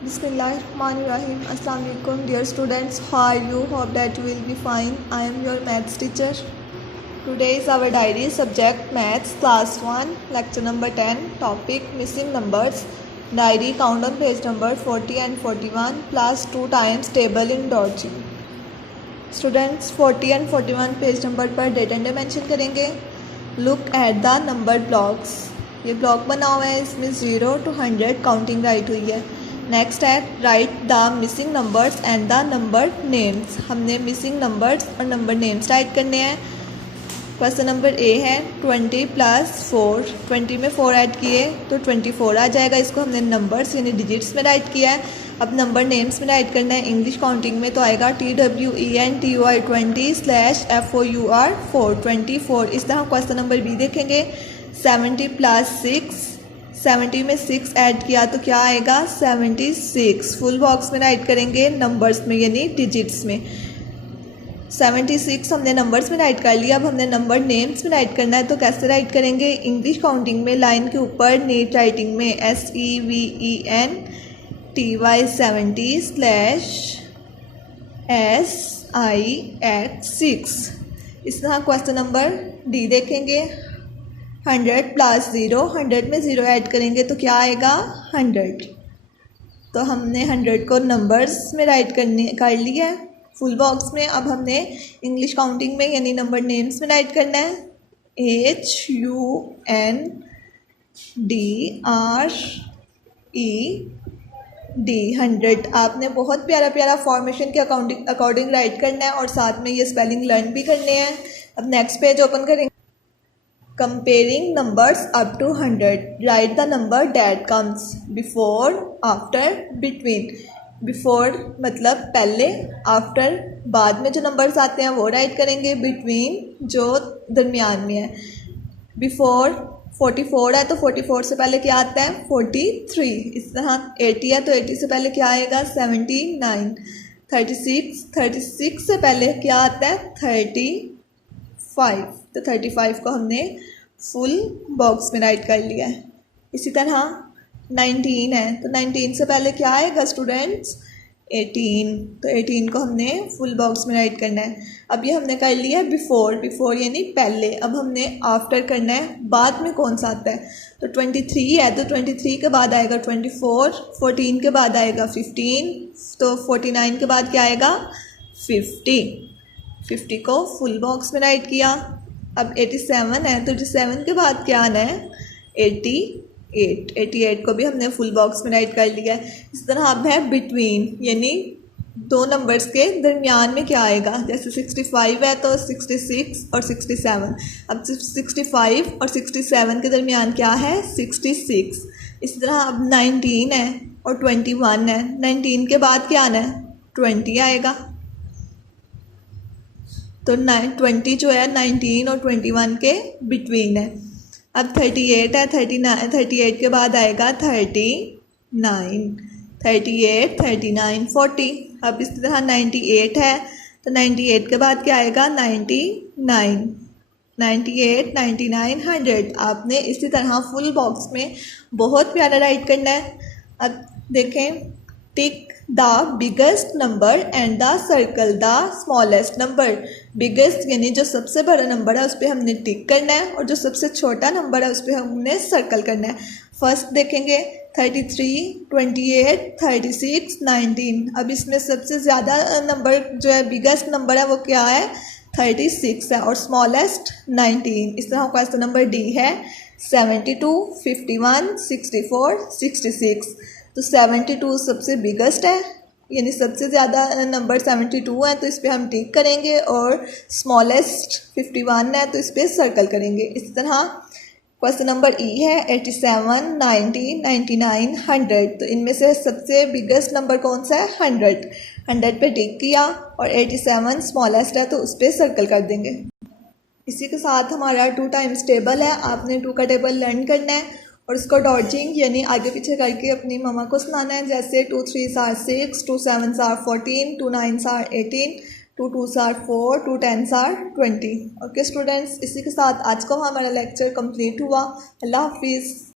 Bismillahirrahmanirrahim. Assalamu alaikum dear students. How are you? Hope that you will be fine. I am your maths teacher. Today is our diary subject maths class 1 lecture number 10 topic missing numbers. Diary count on page number 40 and 41 plus 2 times table in dodgy. Students 40 and 41 page number पर date and day mention करेंगे. Look at the number blocks. ये block बना हुआ है, इसमें 0 to 100 counting right हुई है. Next है right the missing numbers and the number names. हमने मिसिंग नंबर्स और नंबर नेम्स राइट करने हैं. क्वेश्चन नंबर ए है 20 + 4. 20 में 4 ऐड किए तो 24 आ जाएगा. इसको हमने नंबर्स यानी डिजिट्स में राइट किया है. अब नंबर नेम्स में राइट करना है. इंग्लिश काउंटिंग में तो आएगा TWENTY20/FOUR 424. इस तरह क्वेश्चन नंबर बी देखेंगे 70 + 6. 70 में 6 ऐड किया तो क्या आएगा 76. फुल बॉक्स में राइट करेंगे नंबर्स में यानी डिजिट्स में. 76 हमने नंबर्स में राइट कर लिया. अब हमने नंबर नेम्स में राइट करना है तो कैसे राइट करेंगे. इंग्लिश काउंटिंग में लाइन के ऊपर नीट राइटिंग में SEVENTY 70/SIX. इस तरह क्वेश्चन नंबर डी देखेंगे 100 + 0. 100 में 0 ऐड करेंगे तो क्या आएगा 100. तो हमने 100 को नंबर्स में राइट कर लिया है फुल बॉक्स में. अब हमने इंग्लिश काउंटिंग में यानी नंबर नेम्स में राइट करना है HUNDRED 100. आपने बहुत प्यारा प्यारा फॉर्मेशन के अकॉर्डिंग राइट करना है और साथ में ये स्पेलिंग लर्न भी करने हैं. अब नेक्स्ट पेज ओपन करेंगे. Comparing numbers up to 100. Write the number that comes before, after, between. Before मतलब पहले, after बाद में जो नंबर्स आते हैं वो राइट करेंगे. between जो दरमियान में है. before 44 है तो 44 से पहले क्या आता है 43. इस तरह 80 है तो 80 से पहले क्या आएगा 79. 36 से पहले क्या आता है 35. तो 35 को हमने फुल बॉक्स में राइट कर लिया है. इसी तरह 19 है तो 19 से पहले क्या आएगा स्टूडेंट्स 18. तो 18 को हमने फुल बॉक्स में राइट करना है. अब ये हमने कर लिया है बिफोर यानी पहले. अब हमने आफ्टर करना है बाद में कौन सा आता है. तो 23 है तो 23 के बाद आएगा 24. 14 के बाद आएगा 15. तो 49 के बाद क्या आएगा 50. 50 को फुल बॉक्स में राइट किया. अब 87 है तो 87 के बाद क्या आना है 88 को भी हमने फुल बॉक्स में राइट कर लिया है. इस तरह अब है बिटवीन यानी दो नंबर्स के दरमियान में क्या आएगा. जैसे 65 है तो 66 और 67. अब 65 और 67 के दरमियान क्या है 66. इस तरह अब 19 है और 21 है. 19 के बाद क्या आना है 20 आएगा. तो 20 जो है 19 और 21 के बिटवीन है. अब 38 है 38 के बाद आएगा 39. 38 39 40. अब इस तरह 98 है तो 98 के बाद क्या आएगा 99. 98 99 100. आपने इसी तरह फुल बॉक्स में बहुत प्यारा राइट करना है. अब देखें tick the biggest number and the circle the smallest number. Biggest यानी जो सबसे बड़ा नंबर है उस पर हमने टिक करना है और जो सबसे छोटा नंबर है उस पर हमने सर्कल करना है. फर्स्ट देखेंगे 33 28 36 19. अब इसमें सबसे ज़्यादा नंबर जो है बिगेस्ट नंबर है वो क्या है 36 है और स्मॉलेस्ट 19. इस तरह क्वेश्चन नंबर डी है 72 51 64 66. तो 72 सबसे बिगेस्ट है यानी सबसे ज़्यादा नंबर 72 है तो इस पर हम टिक करेंगे और स्मॉलेस्ट 51 है तो इस पर सर्कल करेंगे. इस तरह क्वेश्चन नंबर ई है 87 90 99 100. तो इनमें से सबसे बिगेस्ट नंबर कौन सा है 100 पे टिक किया और 87 स्मॉलेस्ट है तो उस पर सर्कल कर देंगे. इसी के साथ हमारा 2 टाइम्स टेबल है. आपने 2 का टेबल लर्न करना है और इसको डॉजिंग यानी आगे पीछे करके अपनी मम्मा को सुनाना है. जैसे 2 3s are 6, 2 7s are 14, 2 9s are 18, 2 2s are 4, 2 10s are 20. Okay students, इसी के साथ आज का हमारा लेक्चर कंप्लीट हुआ. अल्लाह हाफिज़.